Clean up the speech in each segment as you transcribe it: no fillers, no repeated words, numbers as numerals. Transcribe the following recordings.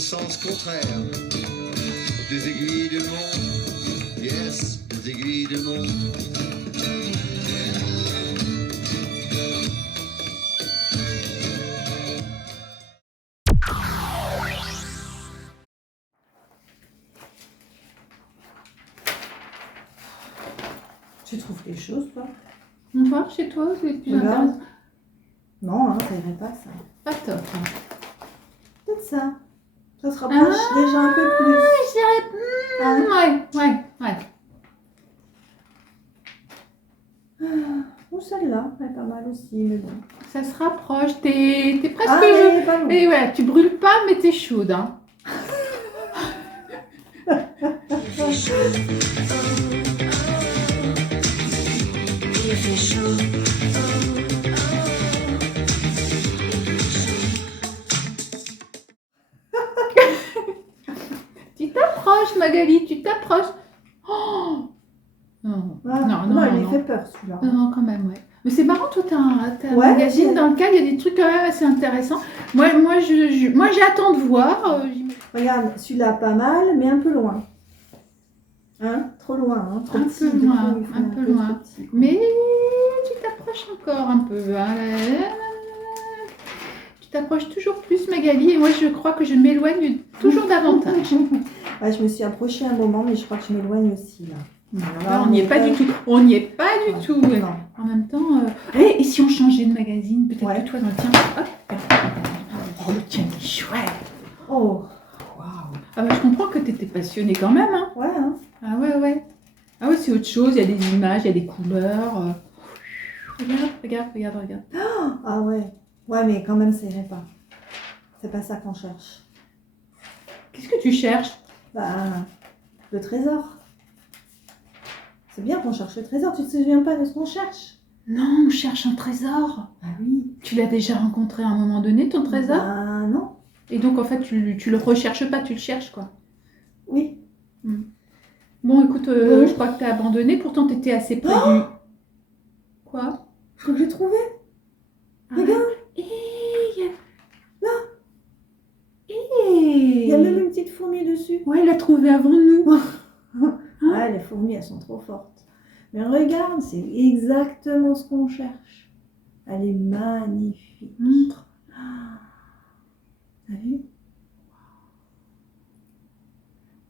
sens contraire. Des aiguilles de montre, yes, des aiguilles de montre. Tu trouves quelque chose, toi? On va chez toi, c'est plus Regarde. intéressant. Non, hein, ça irait pas, ça. Pas top. Peut-être ça. Ça se rapproche déjà un peu plus. Je dirais... Hein? Ouais. Ou celle-là, elle est pas mal aussi, mais bon. Ça se rapproche. T'es presque... Ah, mais pas loin. Et ouais, tu brûles pas, mais t'es chaude. Hein. Tu t'approches, Magali, tu t'approches. Oh non, Ah, non, il fait peur, celui-là. Non, quand même, ouais. Mais c'est marrant, toi, t'as un Ouais, magazine c'est- dans lequel il y a des trucs quand même assez intéressants. Moi, j'attends de voir. Regarde, celui-là, pas mal, mais un peu loin. Hein? Trop loin, hein? Trop Un petit, peu du loin, coup, il faut un peu trop loin. petit, quoi. Mais tu t'approches encore un peu. Hein. Tu t'approches toujours plus, Magali, et moi, je crois que je m'éloigne toujours davantage. Ouais, je me suis approchée un moment, mais je crois que je m'éloigne aussi, là. Là, on n'y est pas du tout. On n'y est pas du tout. Non. En même temps, et si on changeait de magazine, peut-être Ouais. que toi dans le tien. Hop. Oh, le tien il est chouette. Oh, waouh. Ah bah, je comprends que tu étais passionnée quand même. Hein. Ouais, hein? Ah ouais. Ah ouais, c'est autre chose. Il y a des images, il y a des couleurs. Regarde. Ah ouais. Ouais, mais quand même, ça irait pas. C'est pas ça qu'on cherche. Qu'est-ce que tu cherches? Bah, le trésor. C'est bien qu'on cherche le trésor. Tu te souviens pas de ce qu'on cherche? Non, on cherche un trésor. Ah oui. Tu l'as déjà rencontré à un moment donné, ton trésor? Bah, non. Et donc, en fait, tu le recherches pas, tu le cherches, quoi. Oui. Bon, écoute, Bon. je crois que tu as abandonné. Pourtant, tu étais assez près du... Quoi? Je crois que j'ai trouvé. Ah, Regarde. Là. Il y a même une petite fourmi dessus. Ouais, il l'a trouvé avant nous. Ah, les fourmis, elles sont trop fortes. Mais regarde, c'est exactement ce qu'on cherche. Elle est magnifique. Montre. T'as vu?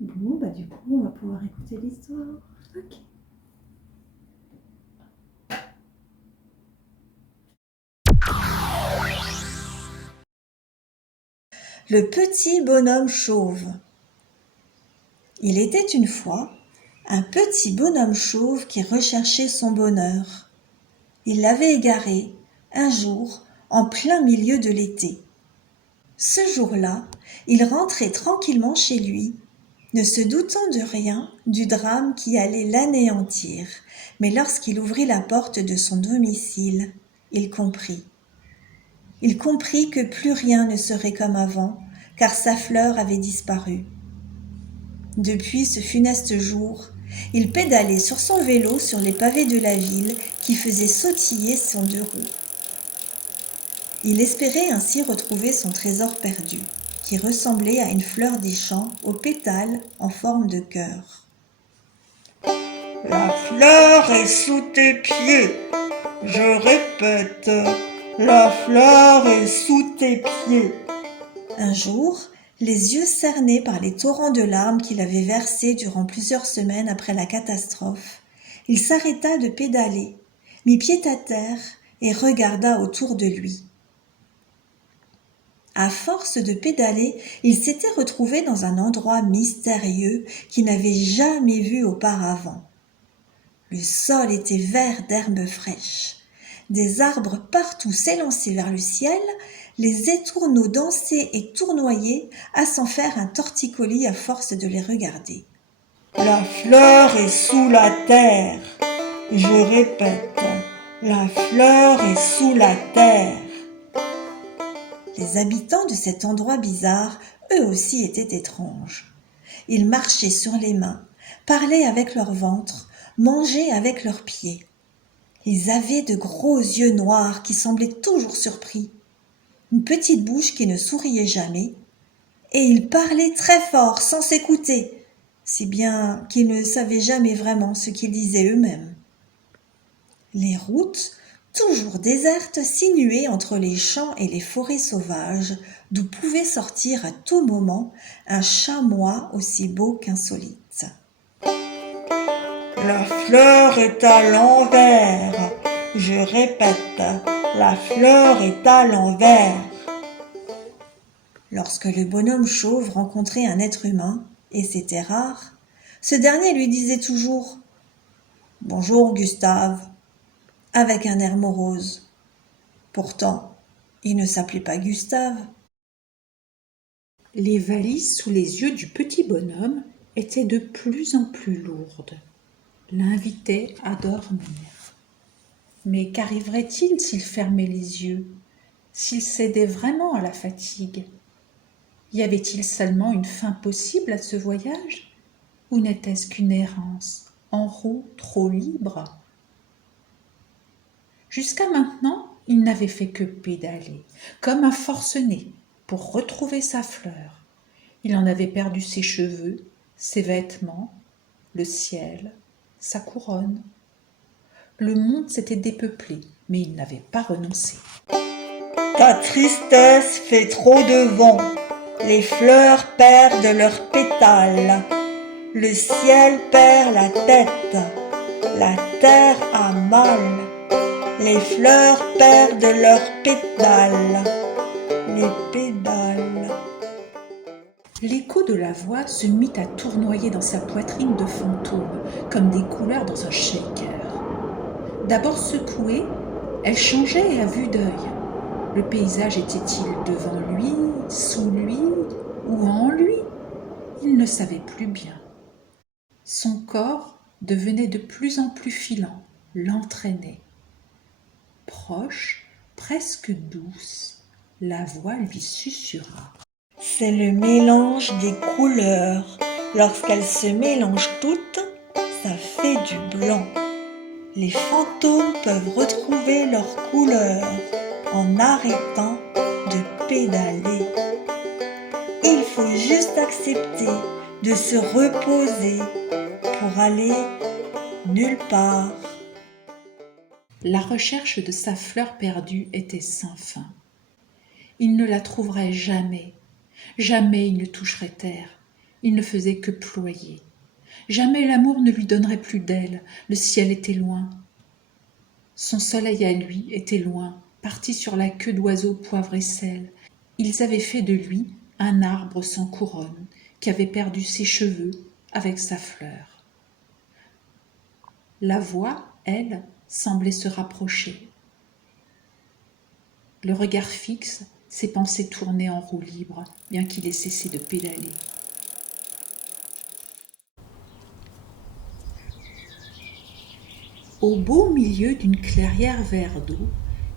Bon, bah du coup, on va pouvoir écouter l'histoire. Ok. Le petit bonhomme chauve. Il était une fois un petit bonhomme chauve qui recherchait son bonheur. Il l'avait égaré, un jour, en plein milieu de l'été. Ce jour-là, il rentrait tranquillement chez lui, ne se doutant de rien du drame qui allait l'anéantir. Mais lorsqu'il ouvrit la porte de son domicile, il comprit. Il comprit que plus rien ne serait comme avant, car sa fleur avait disparu. Depuis ce funeste jour, il pédalait sur son vélo sur les pavés de la ville qui faisaient sautiller son deux roues. Il espérait ainsi retrouver son trésor perdu, qui ressemblait à une fleur des champs aux pétales en forme de cœur. La fleur est sous tes pieds. Je répète, la fleur est sous tes pieds. Un jour, les yeux cernés par les torrents de larmes qu'il avait versés durant plusieurs semaines après la catastrophe, il s'arrêta de pédaler, mit pied à terre et regarda autour de lui. À force de pédaler, il s'était retrouvé dans un endroit mystérieux qu'il n'avait jamais vu auparavant. Le sol était vert d'herbes fraîches. Des arbres partout s'élançaient vers le ciel, les étourneaux dansaient et tournoyaient à s'en faire un torticolis à force de les regarder. La fleur est sous la terre. Je répète, la fleur est sous la terre. Les habitants de cet endroit bizarre, eux aussi étaient étranges. Ils marchaient sur les mains, parlaient avec leur ventre, mangeaient avec leurs pieds. Ils avaient de gros yeux noirs qui semblaient toujours surpris, une petite bouche qui ne souriait jamais, et ils parlaient très fort sans s'écouter, si bien qu'ils ne savaient jamais vraiment ce qu'ils disaient eux-mêmes. Les routes, toujours désertes, sinuaient entre les champs et les forêts sauvages, d'où pouvait sortir à tout moment un chamois aussi beau qu'insolite. La fleur est à l'envers. Je répète, la fleur est à l'envers. Lorsque le bonhomme chauve rencontrait un être humain, et c'était rare, ce dernier lui disait toujours « Bonjour Gustave », avec un air morose. Pourtant, il ne s'appelait pas Gustave. Les valises sous les yeux du petit bonhomme étaient de plus en plus lourdes, l'invitaient à dormir. Mais qu'arriverait-il s'il fermait les yeux, s'il cédait vraiment à la fatigue? Y avait-il seulement une fin possible à ce voyage, ou n'était-ce qu'une errance en roue trop libre? Jusqu'à maintenant, il n'avait fait que pédaler, comme un forcené, pour retrouver sa fleur. Il en avait perdu ses cheveux, ses vêtements, le ciel, sa couronne. Le monde s'était dépeuplé, mais il n'avait pas renoncé. Ta tristesse fait trop de vent. Les fleurs perdent leurs pétales. Le ciel perd la tête. La terre a mal. Les fleurs perdent leurs pétales. Les pédales. L'écho de la voix se mit à tournoyer dans sa poitrine de fantôme, comme des couleurs dans un shaker. D'abord secouée, elle changeait à vue d'œil. Le paysage était-il devant lui, sous lui ou en lui? Il ne savait plus bien. Son corps devenait de plus en plus filant, l'entraînait. Proche, presque douce, la voix lui susurra. C'est le mélange des couleurs. Lorsqu'elles se mélangent toutes, ça fait du blanc. Les fantômes peuvent retrouver leur couleur en arrêtant de pédaler. Il faut juste accepter de se reposer pour aller nulle part. La recherche de sa fleur perdue était sans fin. Il ne la trouverait jamais. Jamais il ne toucherait terre. Il ne faisait que ployer. Jamais l'amour ne lui donnerait plus d'ailes. Le ciel était loin. Son soleil à lui était loin, parti sur la queue d'oiseau poivre et sel. Ils avaient fait de lui un arbre sans couronne, qui avait perdu ses cheveux avec sa fleur. La voix, elle, semblait se rapprocher. Le regard fixe, ses pensées tournaient en roue libre, bien qu'il ait cessé de pédaler. Au beau milieu d'une clairière vert d'eau,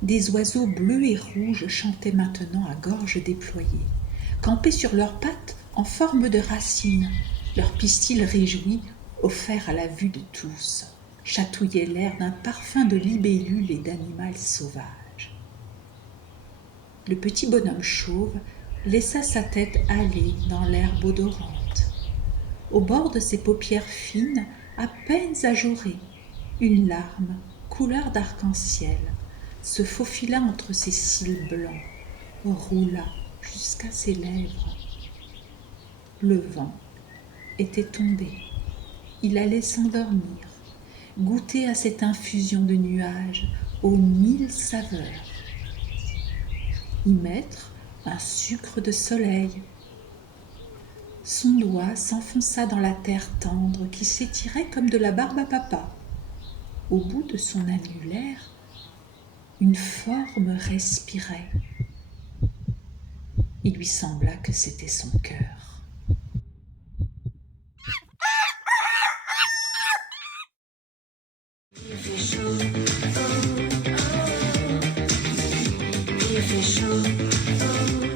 des oiseaux bleus et rouges chantaient maintenant à gorge déployée, campés sur leurs pattes en forme de racines. Leur pistil réjoui, offert à la vue de tous, chatouillait l'air d'un parfum de libellules et d'animal sauvage. Le petit bonhomme chauve laissa sa tête aller dans l'herbe odorante. Au bord de ses paupières fines, à peine ajourées, une larme, couleur d'arc-en-ciel, se faufila entre ses cils blancs, roula jusqu'à ses lèvres. Le vent était tombé. Il allait s'endormir, goûter à cette infusion de nuages aux 1000 saveurs. Y mettre un sucre de soleil. Son doigt s'enfonça dans la terre tendre qui s'étirait comme de la barbe à papa. Au bout de son annulaire, une forme respirait. Il lui sembla que c'était son cœur. Il fait chaud, oh, oh. Il fait chaud, oh,